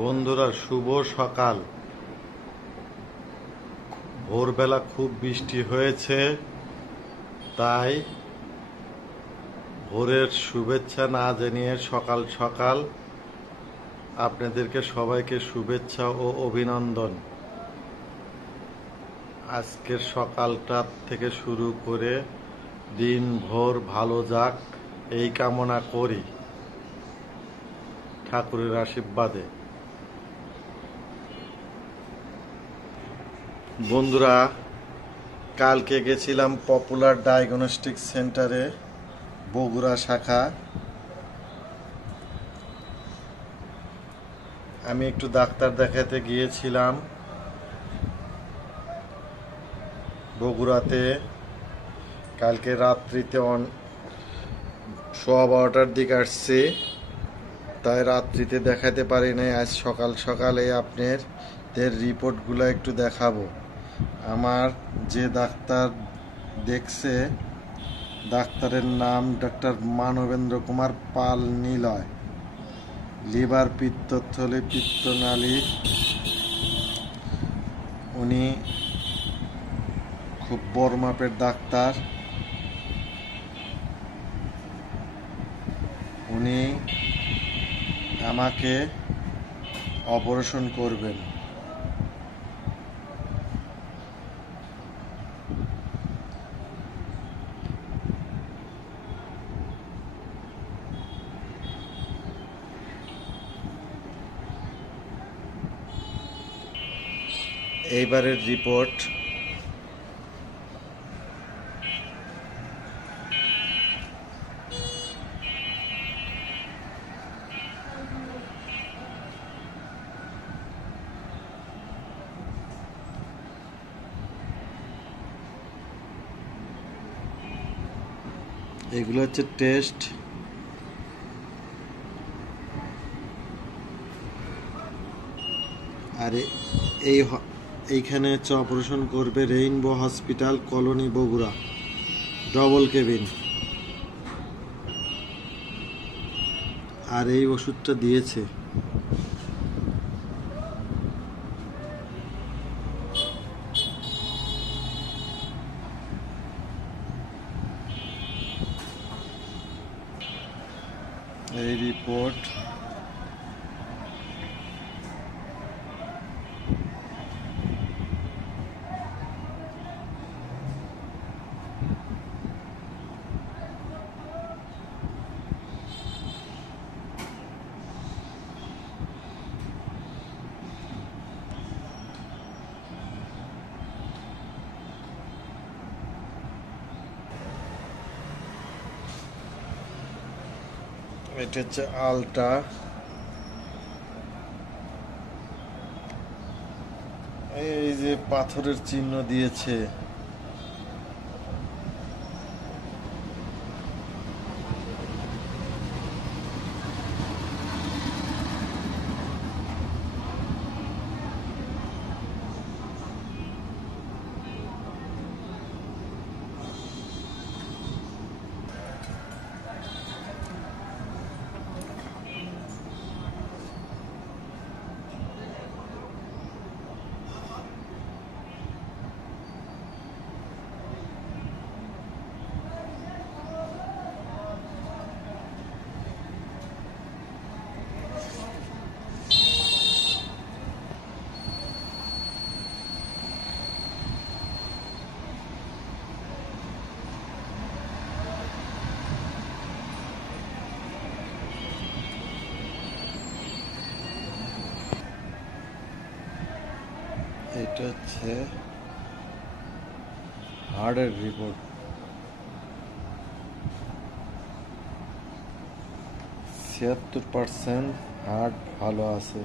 বন্ধুরা, শুভ সকাল। ভোরবেলা খুব বৃষ্টি হয়েছে, তাই ভোরের শুভেচ্ছা না জানিয়ে সকাল সকাল আপনাদেরকে সবাইকে শুভেচ্ছা ও অভিনন্দন। আজকের সকালটা থেকে শুরু করে দিন ভোর ভালো যাক এই কামনা করি ঠাকুরের আশীর্বাদে। বন্ধুরা, কালকে গেছিলাম পপুলার ডায়াগনস্টিক সেন্টারে, বগুড়া শাখা। আমি একটু ডাক্তার দেখাতে গিয়েছিলাম বগুড়াতে। কালকে রাত্রিতে 12:15টার দিকে আসছি, তাই রাত্রিতে দেখাতে পারি নাই। আজ সকাল সকালে আপনাদের রিপোর্টগুলো একটু দেখাবো। আমার যে ডাক্তার দেখছে, ডাক্তারের নাম ডাক্তার মানবেন্দ্র কুমার পাল নিলয়। লিভার, পিত্তথলি, পিত্তনালী, উনি খুব বড় মাপের ডাক্তার। উনি আমাকে অপারেশন করবেন। এইবারের রিপোর্ট এগুলো হচ্ছে টেস্ট। আর এইখানে হচ্ছে অপারেশন করবে Rainbow Hospital, colony, Bogura, double cabin. আর এই ওষুধটা দিয়েছে। এই রিপোর্ট এটা হচ্ছে আলটা। এই যে পাথরের চিহ্ন দিয়েছে। এটা হচ্ছে হার্টের রিপোর্ট। 76% হার্ট ভালো আছে।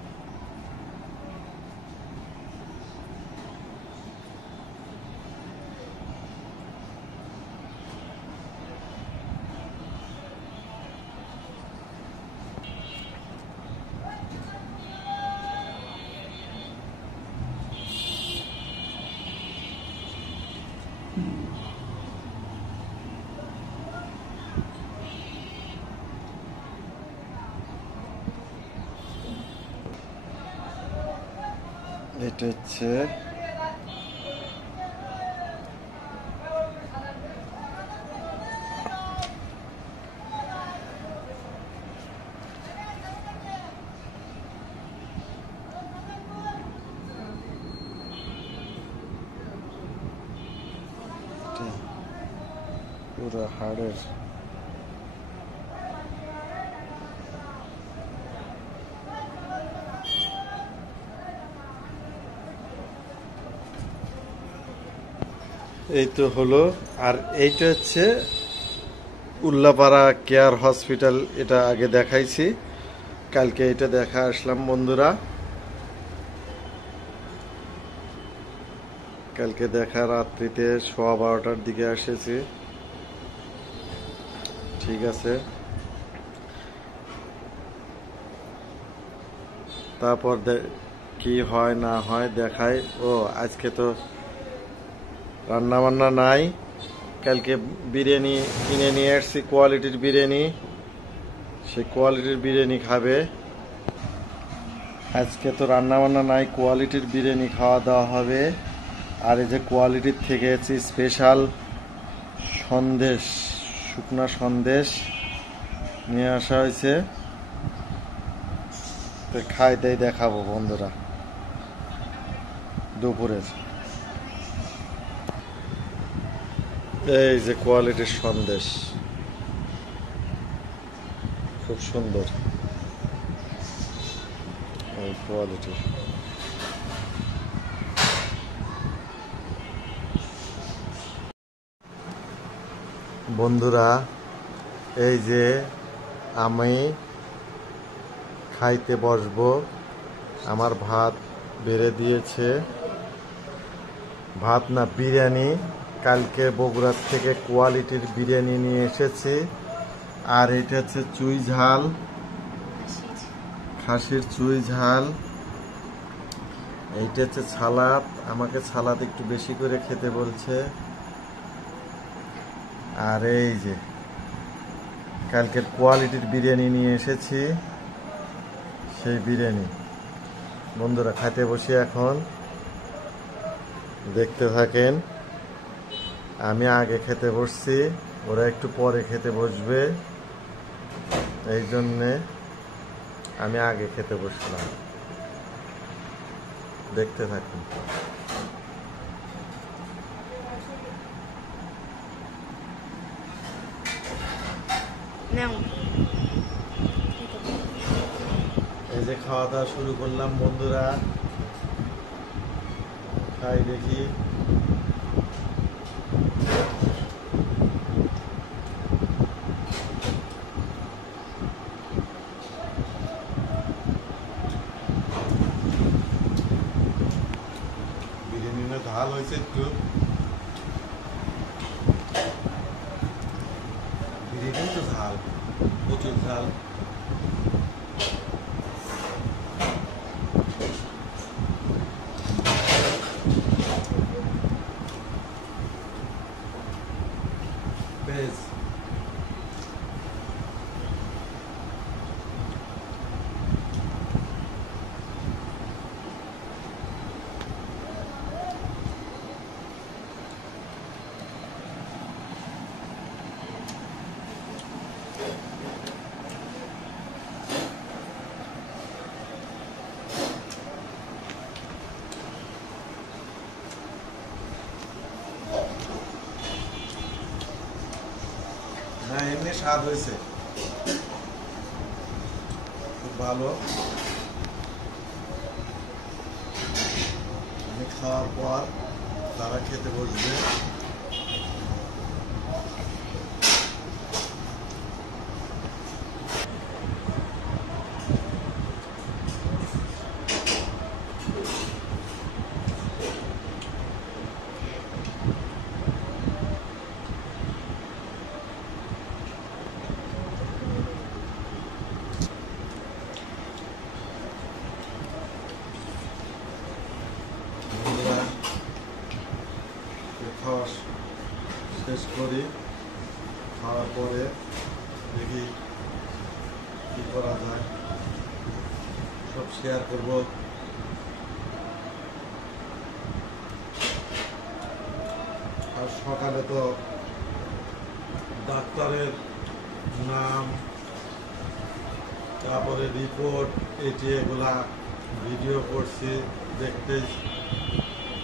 এটা হচ্ছে পুরো হাড়ের এই তো হলো। আর এইটা হচ্ছে উল্লাপাড়া কেয়ার হসপিটাল, এটা আগে দেখাইছি, কালকে এটা দেখা আসলাম বন্ধুরা। কালকে দেখা রাত্রিতে 12:15টার দিকে এসেছি। ঠিক আছে, তারপর কি হয় না হয় দেখায়। ও আজকে তো রান্না বান্না নাই, কালকে বিরিয়ানি কিনে নিয়ে আসছি, কোয়ালিটির বিরিয়ানি, সেই কোয়ালিটির বিরিয়ানি খাবে। আজকে তো রান্না বান্না নাই, কোয়ালিটির বিরিয়ানি খাওয়া দাওয়া হবে। আর এই যে কোয়ালিটির থেকে হচ্ছে স্পেশাল সন্দেশ, শুকনা সন্দেশ নিয়ে আসা হয়েছে, তো খাই দাই দেখাবো বন্ধুরা দুপুরের। এই যে কোয়ালিটির সন্দেশ, খুব সুন্দর এই কোয়ালিটির। বন্ধুরা এই যে আমি খাইতে বসবো, আমার ভাত বেড়ে দিয়েছে, ভাত না বিরিয়ানি, কালকে বগুড়ার থেকে কোয়ালিটির বিরিয়ানি নিয়ে এসেছি। আর এটা হচ্ছে চুই ঝাল, খাসির চুই ঝাল। এইটা হচ্ছে সালাদ, আমাকে সালাদ একটু বেশি করে খেতে বলছে। আর এই যে কালকের কোয়ালিটির বিরিয়ানি নিয়ে এসেছি, সেই বিরিয়ানি। বন্ধুরা খাইতে বসি এখন, দেখতে থাকেন। আমি আগে খেতে বসছি, ওরা একটু পরে খেতে বসবে, এই জন্যে আমি আগে খেতে বসলাম। দেখতে থাকুন। এই যে খাওয়া দাওয়া শুরু করলাম বন্ধুরা, খাই দেখি। বিরিয়ানিটা ঝাল হয়েছে একটু, বিরিয়ানি তো ঝাল, প্রচুর ঝাল। বেশ না, এমনি স্বাদ হয়েছে, খুব ভালো। আমি খাওয়ার পর তারা খেতে বসবে। খাওয়া শেষ করি, খাওয়ার পরে দেখি কি করা যায়, সব শেয়ার করব। আর সকালে তো ডাক্তারের নাম, তারপরে রিপোর্ট, এগুলা ভিডিও করছি,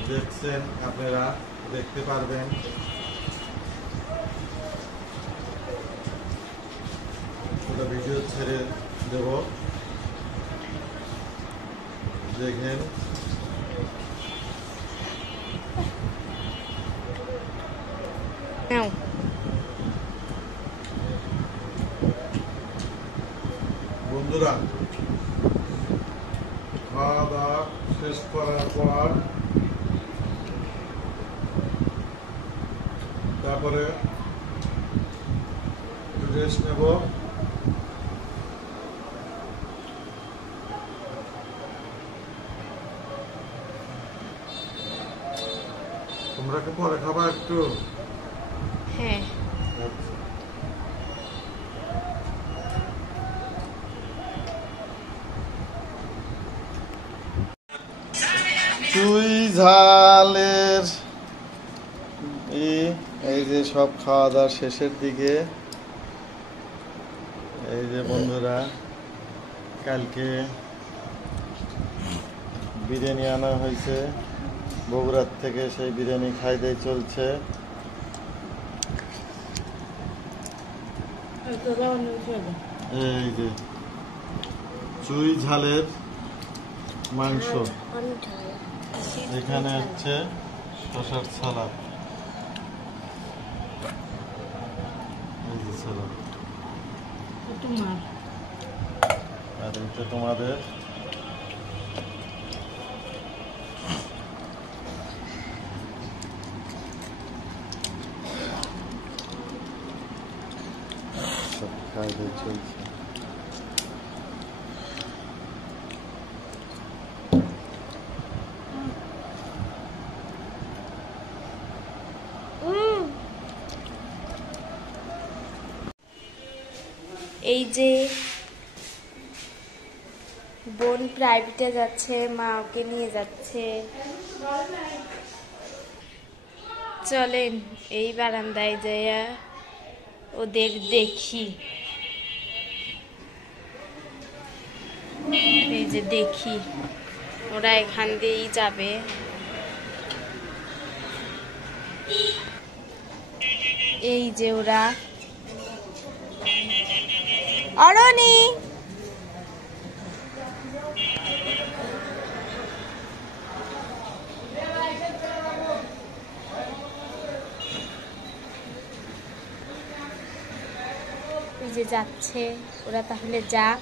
দেখছেন আপনারা, দেখতে পারবেন। ওটা ভিডিও ছেড়ে দেব, দেখেন। বন্ধুরা, খাওয়া দাওয়া শেষ করার পর তারপরে রেস্ট নেব। তোমরা কি পরে খাবা একটু? হ্যাঁ। চুই ঝালের এই যে সব খাওয়া দাওয়ার শেষের দিকে। এই যে বন্ধুরা, কালকে বিরিয়ানি আনা হয়েছে বগুড়ার থেকে, সেই বিরিয়ানি খাইতে চলছে। এই যে চুই ঝালের মাংস, এখানে হচ্ছে শসার সালাদ, এই যে সালাদ, আর এটা তোমাদের সব খাইতে চলছে। এই যে বোন প্রাইভেটে যাচ্ছে, মা ওকে নিয়ে যাচ্ছে। চলেন এই বারান্দায় যাইয়া ওদের দেখি। এই যে দেখি, ওরা এখান দিয়েই যাবে। এই যে ওরা। অরণি, এই যে যাচ্ছে ওরা, তাহলে যাক।